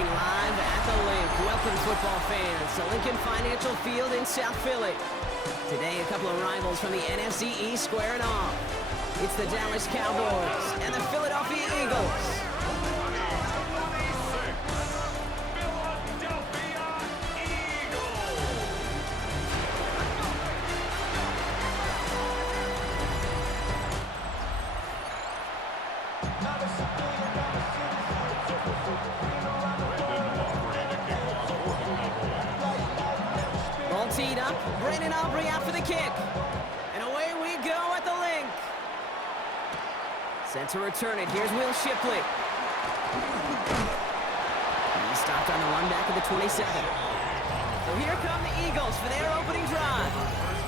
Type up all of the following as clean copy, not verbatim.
looking live at the Link. Welcome, football fans, to Lincoln Financial Field in South Philly. Today, a couple of rivals from the NFC East squaring off. It's the Dallas Cowboys and the Philadelphia Eagles. Ball teed up, Brandon Aubrey out for the kick. And away we go at the Link. Set to return it, here's Will Shipley. He stopped on the run back of the 27. So here come the Eagles for their opening drive.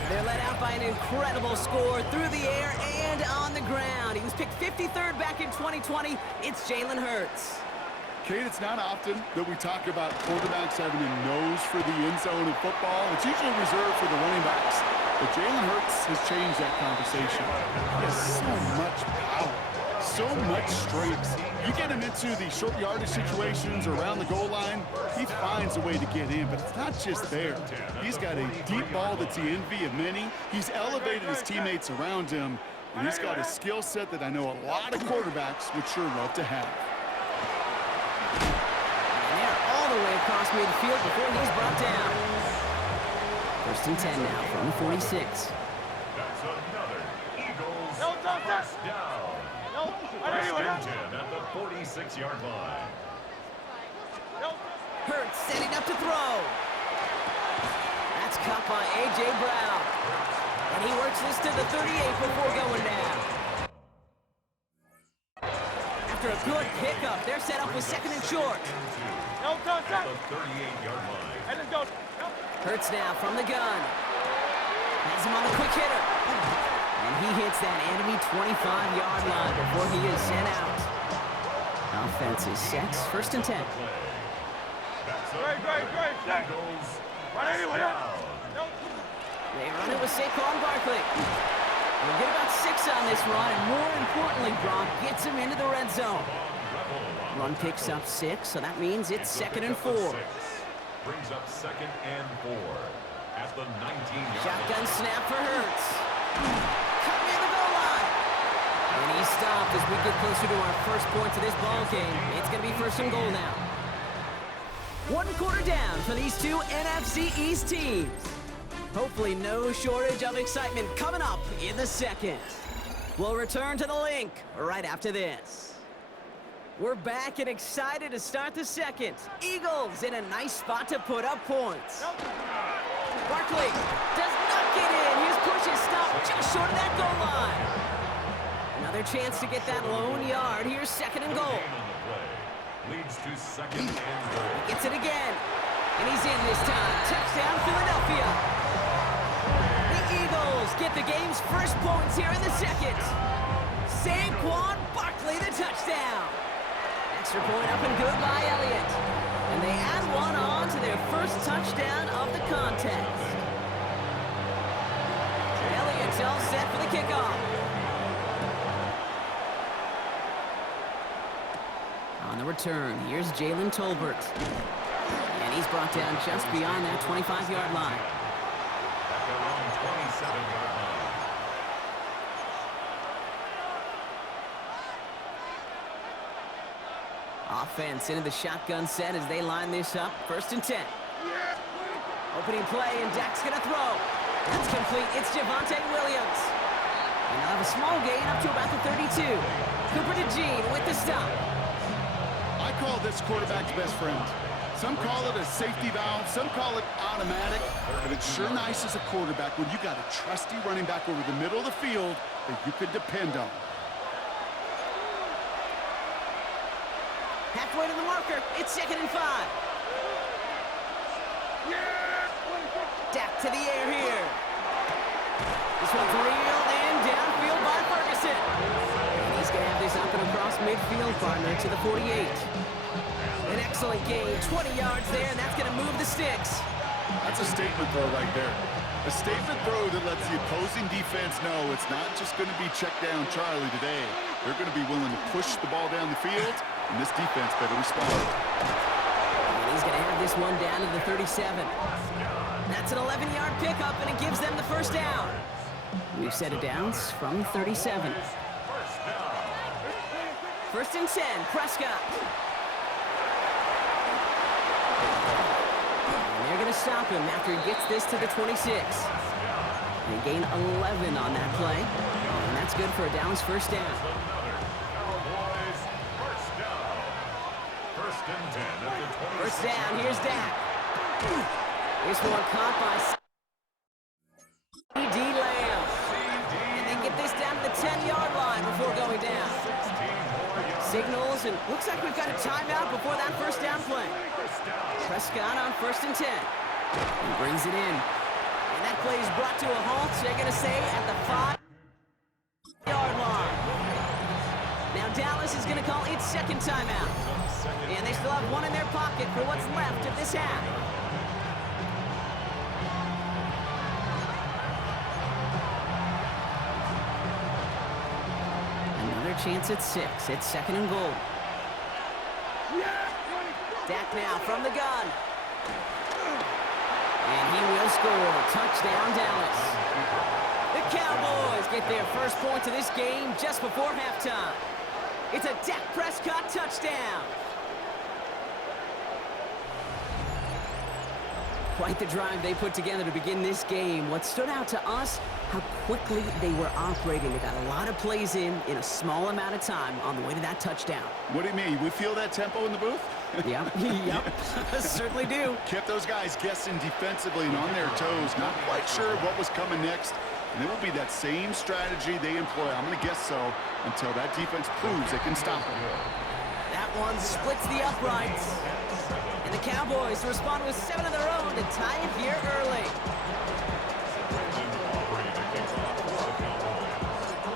They're led out by an incredible score through the air and on the ground. He was picked 53rd back in 2020. It's Jalen Hurts. Kate, it's not often that we talk about quarterbacks having a nose for the end zone in football. It's usually reserved for the running backs. But Jalen Hurts has changed that conversation. He has so much power, so much strength. You get him into the short yardage situations or around the goal line, he finds a way to get in, but it's not just there. He's got a deep ball that's the envy of many. He's elevated his teammates around him, and he's got a skill set that I know a lot of quarterbacks would sure love to have. All the way across midfield before he's brought down. First and 10 now from the 46. That's another Eagles first down. First and 10 at the 46-yard line. Hurts setting up to throw. That's caught by A.J. Brown. And he works this to the 38 before going down. After a good pickup, they're set up with second and short. At the 38-yard line. Hurts now from the gun. Has him on a quick hitter. And he hits that enemy 25-yard line before he is sent out. Offense is set. First and 10. They run it with Saquon Barkley. We'll get about 6 on this run, and more importantly, Brock gets him into the red zone. Run picks up 6, so that means it's second and 4. Brings up second and 4 at the 19-yard line. Shotgun snap for Hurts. Cut near the goal line. And he's stopped as we get closer to our first points of this ball game. It's going to be first and goal now. 1 quarter down for these two NFC East teams. Hopefully no shortage of excitement coming up in the second. We'll return to the Link right after this. We're back and excited to start the second. Eagles in a nice spot to put up points. Barkley does not get in. His push is stopped just short of that goal line. Another chance to get that lone yard. Here's second and goal. Leads to second and goal. He gets it again. And he's in this time. Touchdown, Philadelphia. The Eagles get the game's first points here in the second. Saquon Barkley, the touchdown. Extra point up and good by Elliott. And they add one on to their first touchdown of the contest. Elliott's all set for the kickoff. On the return, here's Jalen Tolbert. And he's brought down just beyond that 25-yard line. At their own 27-yard line. Offense into the shotgun set as they line this up. First and 10. Opening play, and Dak's going to throw. That's complete. It's Javonte Williams. And they'll have a small gain up to about the 32. Cooper to Gene with the stop. I call this quarterback's best friend. Some call it a safety valve, some call it automatic, but it's sure nice as a quarterback when you got a trusty running back over the middle of the field that you could depend on. Halfway to the marker, it's second and 5. Dak to the air here. This one's reeled in downfield by Ferguson. And he's going to have this up and across midfield, partner, to the 48. An excellent gain, 20 yards there, and that's going to move the sticks. That's a statement throw right there. A statement throw that lets the opposing defense know it's not just going to be check down Charlie today. They're going to be willing to push the ball down the field, and this defense better respond. this one down to the 37. That's an 11-yard pickup, and it gives them the first down. We've set it downs from 37. First and 10, Prescott. And they're going to stop him after he gets this to the 26. They gain 11 on that play, and that's good for a Dallas first down. First down, here's Dak. This one caught by C.D. Lamb. And they get this down to the 10-yard line before going down. Signals, and looks like we've got a timeout before that first down play. Prescott on first and 10. He brings it in. And that play is brought to a halt, so they're going to say at the 5-yard line. Now Dallas is going to call its second timeout. And they still have one in their pocket for what's left of this half. Another chance at 6. It's second and goal. Dak now from the gun. And he will score. Touchdown, Dallas. The Cowboys get their first point of this game just before halftime. It's a Dak Prescott touchdown. Quite the drive they put together to begin this game. What stood out to us, how quickly they were operating. They got a lot of plays in a small amount of time on the way to that touchdown. What do you mean? We feel that tempo in the booth? Yep, certainly do. Kept those guys guessing defensively and on their toes. Not quite sure what was coming next. And it will be that same strategy they employ. I'm going to guess so until that defense proves they can stop it. That one splits the uprights. And the Cowboys respond with 7 of their own to tie it here early.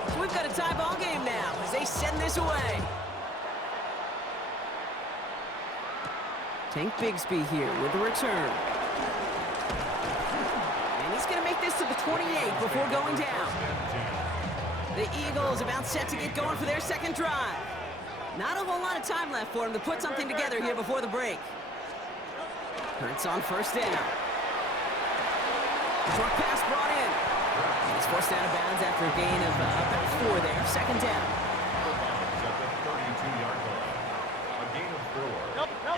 So we've got a tie ball game now as they send this away. Tank Bigsby here with the return. And he's going to make this to the 28 before going down. The Eagles about set to get going for their second drive. Not a whole lot of time left for him to put something together here before the break. Hurts on first down. Short pass brought in. And he's forced out of bounds after a gain of about 4 there. Second down.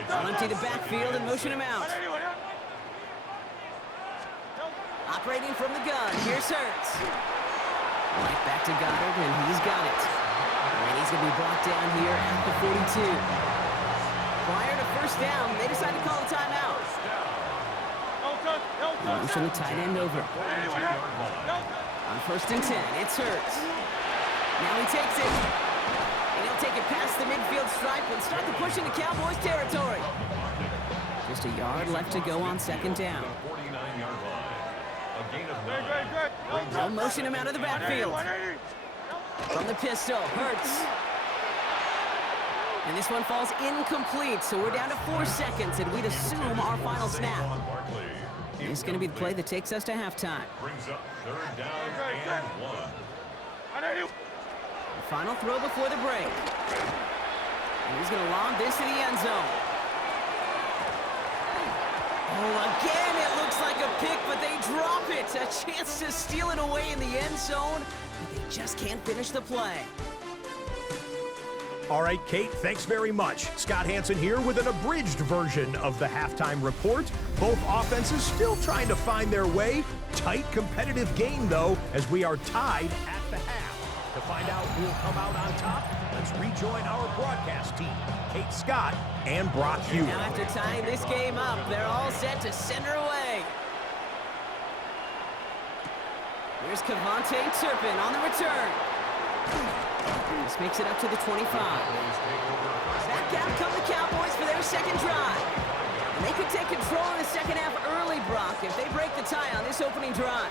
They'll empty the backfield and motion him out. Operating from the gun. Here's Hurts. Right back to Goddard, and he's got it. And he's going to be brought down here at the 42. Prior to first down, they decided to call a timeout. Motion the tight end over. On first and 10, it's Hurts. Now he takes it. And he'll take it past the midfield stripe and start the push into Cowboys territory. Just a yard left to go on second down. They'll motion him out of the backfield. From the pistol, Hurts. And this one falls incomplete, so we're down to 4 seconds, and we'd assume our final snap. This is going to be the play that takes us to halftime. Brings up third down and 1. The final throw before the break. And he's going to lob this to the end zone. Oh, again, it looks like a pick, but they drop it. A chance to steal it away in the end zone, but they just can't finish the play. All right, Kate, thanks very much. Scott Hansen here with an abridged version of the halftime report. Both offenses still trying to find their way. Tight, competitive game, though, as we are tied at the half. To find out who will come out on top, let's rejoin our broadcast team, Kate Scott and Brock Hughes. Now, after tying this game up, they're all set to send her away. Here's Cavante Turpin on the return. This makes it up to the 25. Back out come the Cowboys for their second drive. And they could take control in the second half early, Brock, if they break the tie on this opening drive.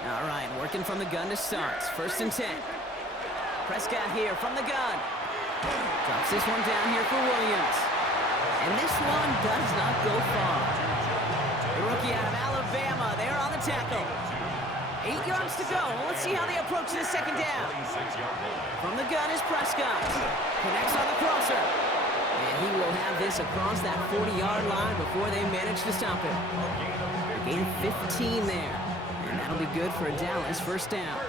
All right, working from the gun to start. First and 10. Prescott here from the gun. Drops this one down here for Williams. And this one does not go far. The rookie out of Alabama, they're on the tackle. 8 yards to go. Let's see how they approach this second down. From the gun is Prescott. Connects on the crosser. And he will have this across that 40-yard line before they manage to stop him. A gain of 15 there. And that'll be good for a Dallas first down.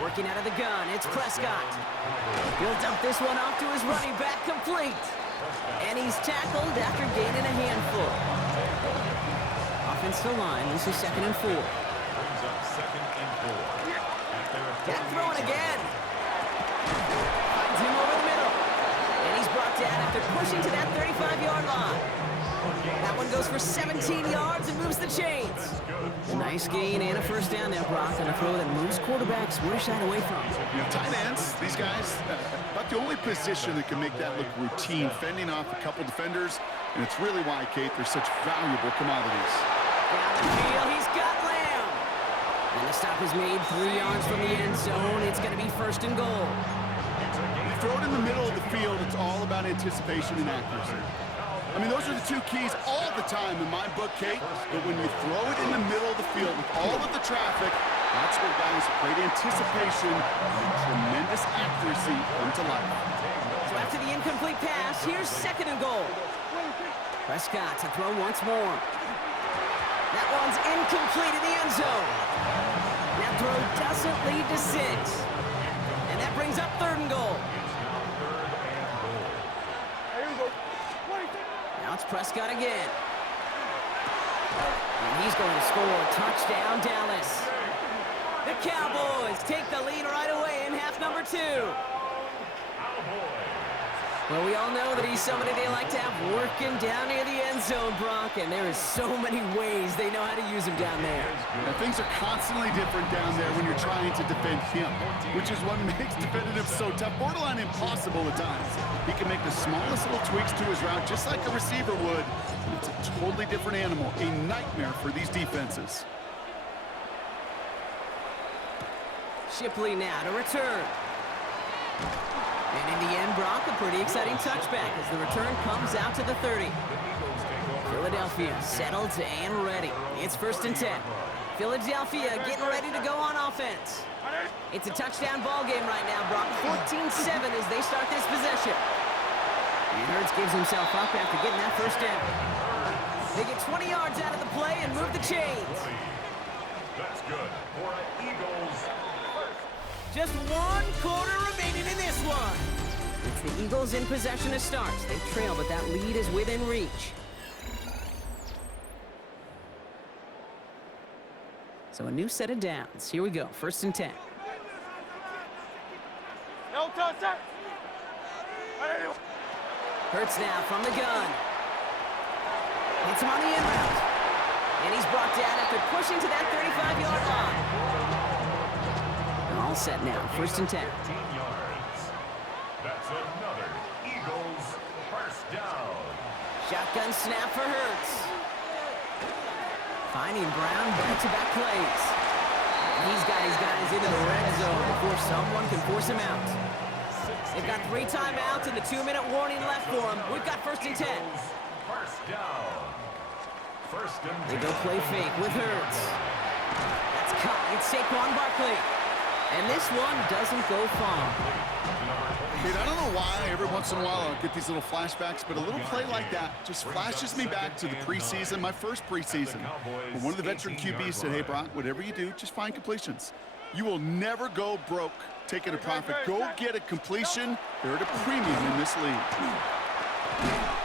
Working out of the gun, it's Prescott. He'll dump this one off to his running back, complete. And he's tackled after gaining a handful. Offensive line, this is 2nd and 4. Back throwing again. Finds him over the middle. And he's brought down after pushing to that 35-yard line. That one goes for 17 yards and moves the chains. A nice gain and a first down there, Brock, on a throw that moves quarterbacks where shied away from. You know, tight ends, these guys, about the only position that can make that look routine, fending off a couple defenders, and it's really why, Kate, they're such valuable commodities. Down the field, he's got Lamb. And the stop is made 3 yards from the end zone. It's going to be 1st and goal. When you throw it in the middle of the field, it's all about anticipation and accuracy. I mean, those are the 2 keys all the time in my book, Kate. But when you throw it in the middle of the field with all of the traffic, that's where guys with great anticipation and tremendous accuracy come to life. So after the incomplete pass, here's 2nd and goal. Prescott to throw once more. That one's incomplete in the end zone. That throw doesn't lead to 6. And that brings up 3rd and goal. Now it's Prescott again. And he's going to score. Touchdown, Dallas. The Cowboys take the lead right away in half number 2. Well, we all know that he's somebody they like to have working down near the end zone, Brock, and there is so many ways they know how to use him down there. And things are constantly different down there when you're trying to defend him, which is what makes defending him so tough, borderline impossible at times. He can make the smallest little tweaks to his route just like a receiver would, and it's a totally different animal, a nightmare for these defenses. Shipley now to return. And in the end, Brock, a pretty exciting touchback as the return comes out to the 30. Philadelphia settled and ready. It's 1st and 10. Philadelphia getting ready to go on offense. It's a touchdown ball game right now, Brock. 14-7 as they start this possession. And Hurts gives himself up after getting that first down. They get 20 yards out of the play and move the chains. That's good for an Eagles. Just 1 quarter remaining in this one. It's the Eagles in possession to start. They trail, but that lead is within reach. So a new set of downs. Here we go. 1st and 10. Hurts now from the gun. Hits him on the in route. And he's brought down after pushing to that 35-yard line. All set now, 1st and 10. 15 yards. That's another Eagles first down. Shotgun snap for Hurts. Finding Brown back-to-back plays. And he's got his guys into the red zone before someone can force him out. They've got 3 timeouts and the 2-minute warning left for them. We've got 1st and 10. First down. 1st and 10. They go play fake with Hurts. That's caught. It's Saquon Barkley. And this one doesn't go far. Kate, I don't know why every once in a while I'll get these little flashbacks, but a little play like that just flashes me back to the preseason, my first preseason. When one of the veteran QBs said, hey, Brock, whatever you do, just find completions. You will never go broke taking a profit. Go get a completion. They're at a premium in this league.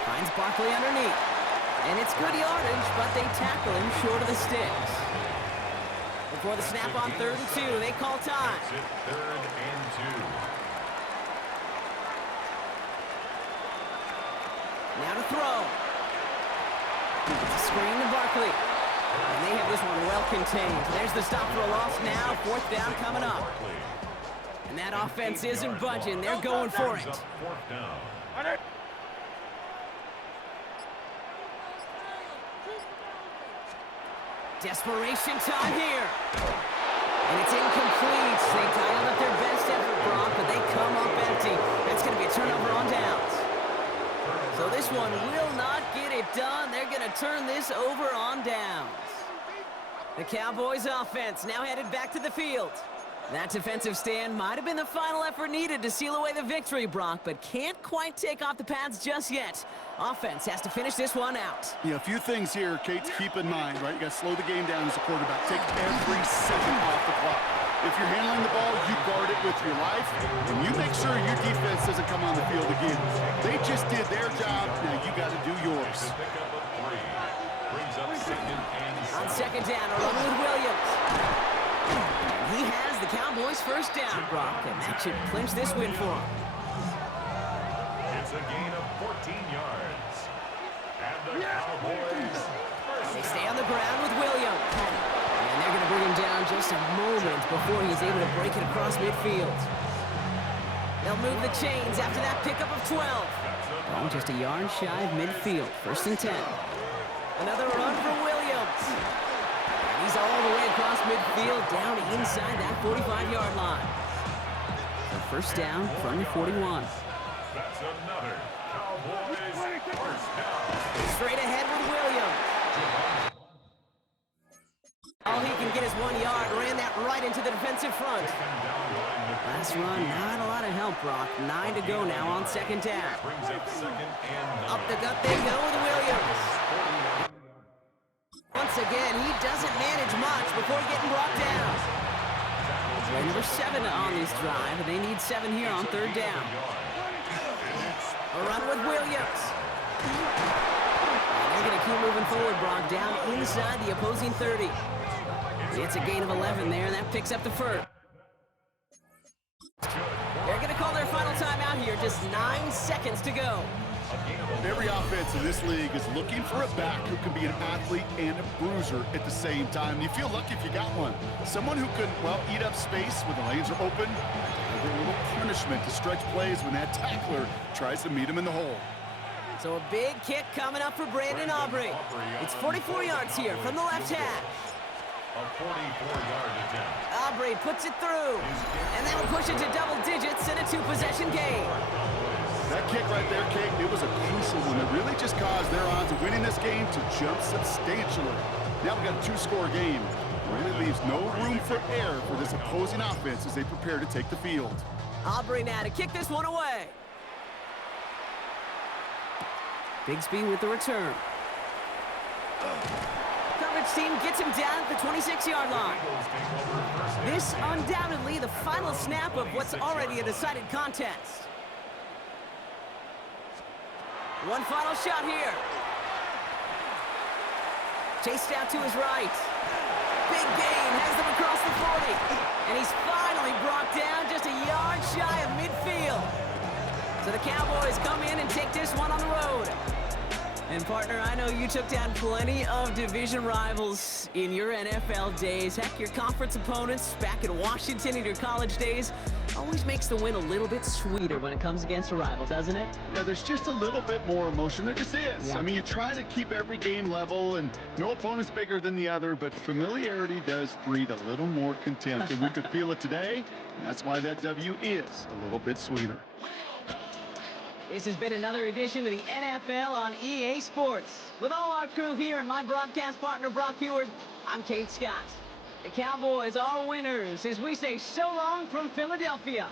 Finds Barkley underneath. And it's good yardage, but they tackle him short of the sticks. Before the snap on 3rd and 2, they call time. 3rd and 2. Now to throw. It's a screen to Barkley. And they have this one well contained. There's the stop for a loss now. 4th down coming up. And that offense isn't budging. They're going for it. 4th down. Desperation time here. And it's incomplete. They dialed up their best effort, Brock, but they come up empty. That's going to be a turnover on downs. So this one will not get it done. They're going to turn this over on downs. The Cowboys offense now headed back to the field. That defensive stand might have been the final effort needed to seal away the victory, Brock, but can't quite take off the pads just yet. Offense has to finish this one out. Yeah, a few things here, Kate, to keep in mind, right? You got to slow the game down as a quarterback. Take every second off the clock. If you're handling the ball, you guard it with your life, and you make sure your defense doesn't come on the field again. They just did their job. Now you got to do yours. On second down, a run with Williams. He has the Cowboys' first down, Brock, and that should clinch this win for him. It's a gain of 14 yards. And the Cowboys They stay on the ground with Williams. And they're going to bring him down just a moment before he's able to break it across midfield. They'll move the chains after that pickup of 12. Oh, just a yard shy of midfield. First and 10. Another run for Williams. And he's all the way across midfield, down inside that 45-yard line. So first down from the 41. That's another Cowboys first down. Straight ahead with Williams. All he can get is 1 yard. Ran that right into the defensive front. Last run, not a lot of help, Brock. 9 to go now on second down. Up the gut they go with Williams. Once again, he doesn't manage much before getting brought down. Play number 7 on this drive, and they need 7 here on third down. A run with Williams. And they're going to keep moving forward, Brock, down inside the opposing 30. It's a gain of 11 there, and that picks up the first. They're going to call their final timeout here. Just 9 seconds to go. Every offense in this league is looking for a back who can be an athlete and a bruiser at the same time. And you feel lucky if you got one. Someone who can, well, eat up space when the lanes are open. A little punishment to stretch plays when that tackler tries to meet him in the hole. So a big kick coming up for Brandon Aubrey. It's 44 yards here from the left hash. A 44-yard attempt. Aubrey puts it through, and that'll push it to double digits in a 2-possession game. That kick right there, Kate, it was a crucial one. It really just caused their odds of winning this game to jump substantially. Now we've got a 2-score game. It really leaves no room for error for this opposing offense as they prepare to take the field. Aubrey now to kick this one away. Bigsby with the return. Coverage team gets him down at the 26-yard line. This undoubtedly the final snap of what's already a decided contest. One final shot here. Chased out to his right. Big gain has them across the 40. And he's finally brought down just a yard shy of midfield. So the Cowboys come in and take this one on the road. And partner, I know you took down plenty of division rivals in your NFL days. Heck, your conference opponents back in Washington in your college days always makes the win a little bit sweeter when it comes against a rival, doesn't it? Yeah, there's just a little bit more emotion. There just is. Yeah. I mean, you try to keep every game level, and no opponent's bigger than the other, but familiarity does breed a little more contempt, and we could feel it today, and that's why that W is a little bit sweeter. This has been another edition of the NFL on EA Sports. With all our crew here and my broadcast partner, Brock Heward, I'm Kate Scott. The Cowboys are winners as we say so long from Philadelphia.